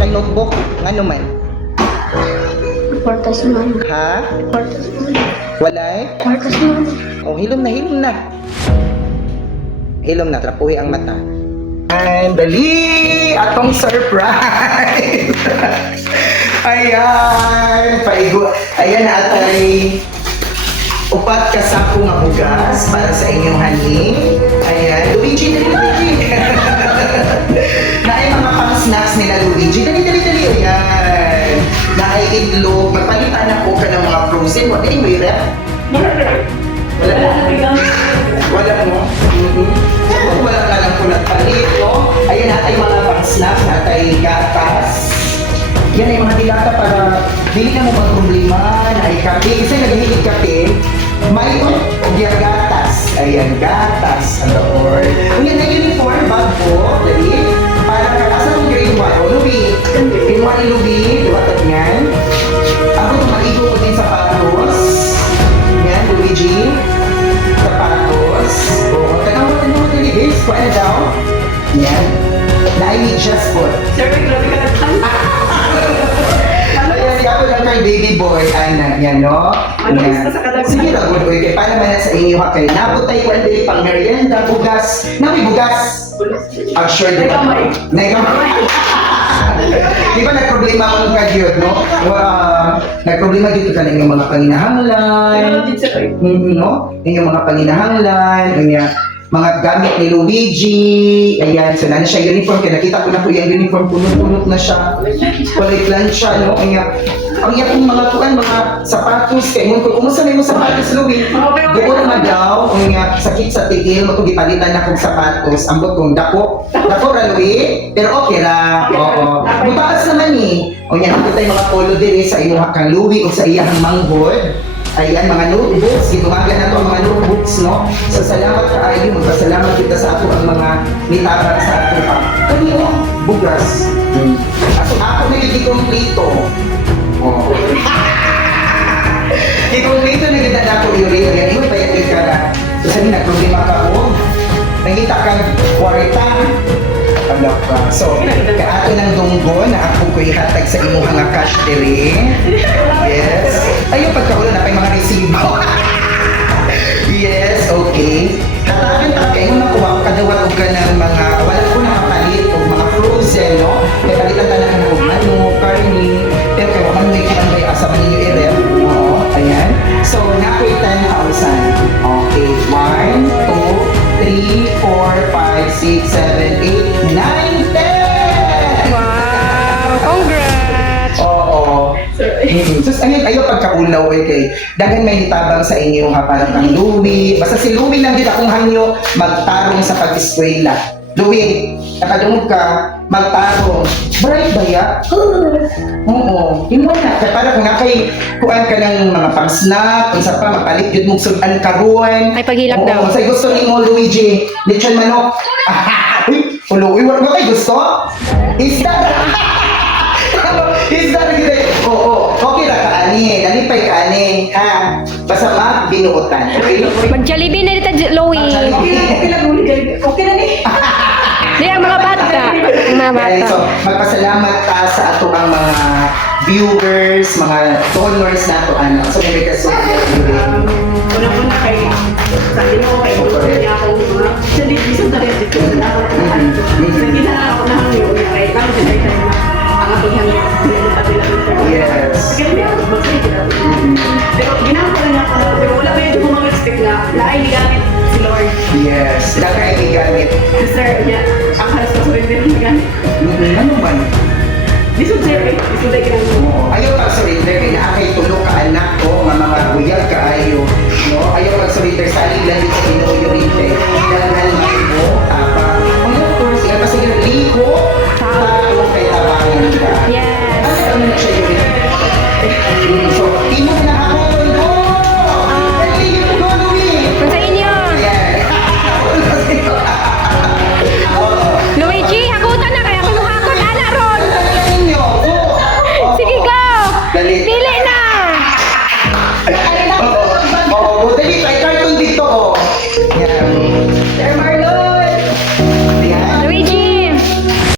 kay notebook. Ngano man? Kwartas man. Ha? Kwartas man. Walay? Kwartas man. Oh, hilom na, hilom na. Hilom na, trapuhi ang mata. And dali! Atong surprise! Ayan! Paigo. Ayan na atay upat ka sako nga bugas para sa inyong hani. Ayan. Luigi, dali, Luigi! itlog. Magpalitan na po ka ng mga frozen. What din mo yung rep? Wala na. Wala mo? Mm-hmm. Wala ka lang po nagpalit, no? Ayan na ay mga pang-snacks na tay gatas. Yan ay mga dilata para dili na mo magproblema na ay kape. Kasi naghihilig kape, may o gatas. Ayan, gatas. Ang Lord. Lang kay baby boy, anak niya, no? Ano, sa kadagdag. Sige na, good boy. Kaya paano man sa inyo, ha? Kaya nabutay ko ang dali pang merienda, bugas. Nawi bugas. I'm sure di ba? Naikamay. Di ba nagproblema mo nung kagyot, no? Uh, nagproblema dito ka na yung mga panginahanglan. Pero din sir, ay, Mm, no? Yung mga panginahanglan, yung mga gamit ni Luigi, ayan, so na siya uniform, kaya nakita ko na po yung uniform, punot-punot na siya, kulay plancha, no? Kaya, ang yakong mga kuan, mga sapatos, kaya mo ko, kumusta na yung sapatos, Louie? Okay, okay. Buko naman daw, kung nga sakit sa tigil, mo kung ipalitan na kong sapatos, ang butong dako, dako ra, Louie, pero okay ra, oo. Mutaas naman eh. O yan, ako tayo mga polo diri sa iyong kang Louie o sa iyang manghod. Ayan, mga notebooks, gitumagan na to ang mga notebooks, no? So, salamat ka ayo, magpasalamat kita sa ato ang mga nitabang sa ato pa. Kanino? Bugas. Hmm. Aso ako na yung kompleto. Oh. Ikumpleto na kita na ako yung rin. Yan, iba pa yung ka na. So, sabi na, problema ka mo. Nangita kang kwarta. Alam ka. So, kaato ng dunggo na ako ko ihatag sa inyong mga cash diri. Yes. Ayun, pagkaulan na pa mga resibo. yes, okay. Sir, ay, Mm. Sus, ayun, pagkaulaw eh kay dagan may nitabang sa inyo ha para kang Louie. Basta si Louie lang din akong hanyo magtarong sa pag-eskwela. Louie, nakadungog ka, magtarong. Bright ba ya? Oo. Yung wala. Kaya para kung nakay kuan ka ng mga pang-snack, kung sa pa, mapalit yun mong sudan karuan. Ay, paghilak daw. Sa gusto ni mo, Luigi, lechon manok. Uy, ulo, uy, wala ba kayo gusto? Isda! Isda na kita. Oo, okay ra ka ani, nalipay ka ani, ha? Basta ma, binuotan. Okay? Mag-Jollibee na dito, Louie. okay na, okay na, okay na ni. Di ang mga bata. Mga bata. so, magpasalamat ta sa ato ang mga viewers, mga donors na to ano. So, may ka so, Um, Unang-una kay sa Pero ko lang ako pero wala pa yung mga expect na laay ni gamit si Lord. yes. Daga ay gamit. Sir, niya ang halos sa sulit din gamit. Mm, Ano man? Lisod sir eh, lisod ay ginagawa. Ayaw ka surrender kay na akay tulo ka anak ko, mga buyag ka ayo.